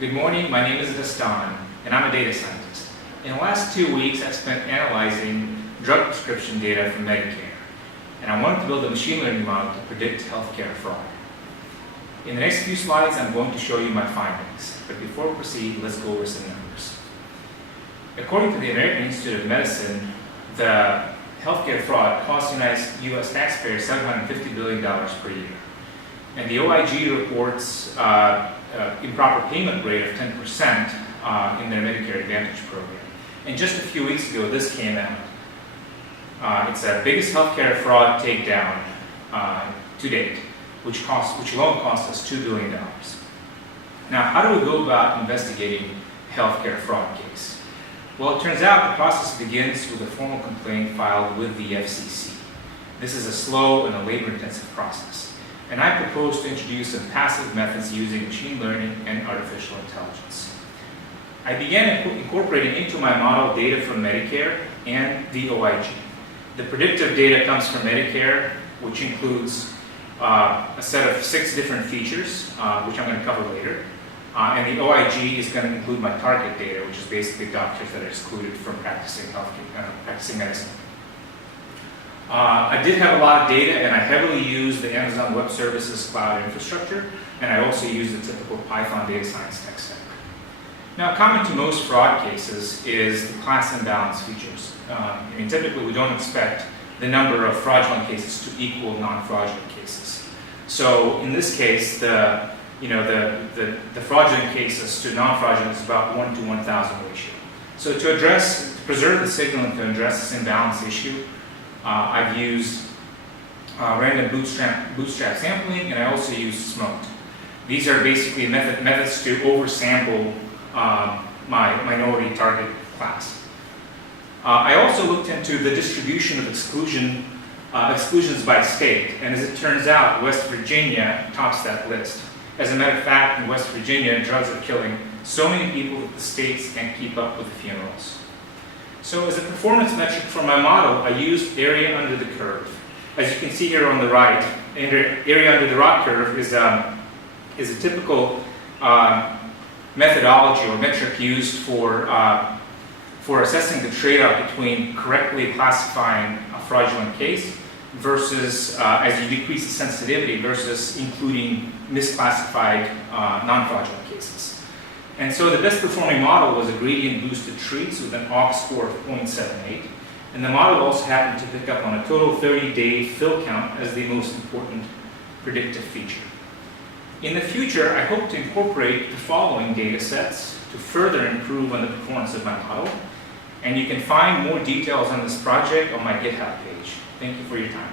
Good morning, my name is Dastan, and I'm a data scientist. In the last 2 weeks, I've spent analyzing drug prescription data from Medicare, and I wanted to build a machine learning model to predict healthcare fraud. In the next few slides, I'm going to show you my findings, but before we proceed, let's go over some numbers. According to the American Institute of Medicine, the healthcare fraud costs U.S. taxpayers $750 billion per year. And the OIG reports improper payment rate of 10% in their Medicare Advantage program. And just a few weeks ago, this came out. It's the biggest healthcare fraud takedown to date, which alone cost us $2 billion. Now, how do we go about investigating a healthcare fraud case? Well, it turns out the process begins with a formal complaint filed with the FCC. This is a slow and a labor-intensive process. And I propose to introduce some passive methods using machine learning and artificial intelligence. I began incorporating into my model data from Medicare and the OIG. The predictive data comes from Medicare, which includes a set of 6 different features, which I'm going to cover later. And the OIG is going to include my target data, which is basically doctors that are excluded from practicing medicine. I did have a lot of data, and I heavily used the Amazon Web Services cloud infrastructure, and I also used the typical Python data science tech stack. Now, common to most fraud cases is the class imbalance features. Typically, we don't expect the number of fraudulent cases to equal non-fraudulent cases. So, in this case, the fraudulent cases to non-fraudulent is about 1 to 1,000 ratio. So, to preserve the signal and to address this imbalance issue, I've used random bootstrap sampling, and I also use smoked. These are basically methods to oversample my minority target class. I also looked into the distribution of exclusions by state, and as it turns out, West Virginia tops that list. As a matter of fact, in West Virginia, drugs are killing so many people that the states can't keep up with the funerals. So as a performance metric for my model, I used area under the curve. As you can see here on the right, area under the ROT curve is a typical methodology or metric used for assessing the trade-off between correctly classifying a fraudulent case versus, as you decrease the sensitivity, versus including misclassified non-fraudulent cases. And so the best performing model was a gradient boosted trees with an aux score of 0.78. And the model also happened to pick up on a total 30-day fill count as the most important predictive feature. In the future, I hope to incorporate the following data sets to further improve on the performance of my model. And you can find more details on this project on my GitHub page. Thank you for your time.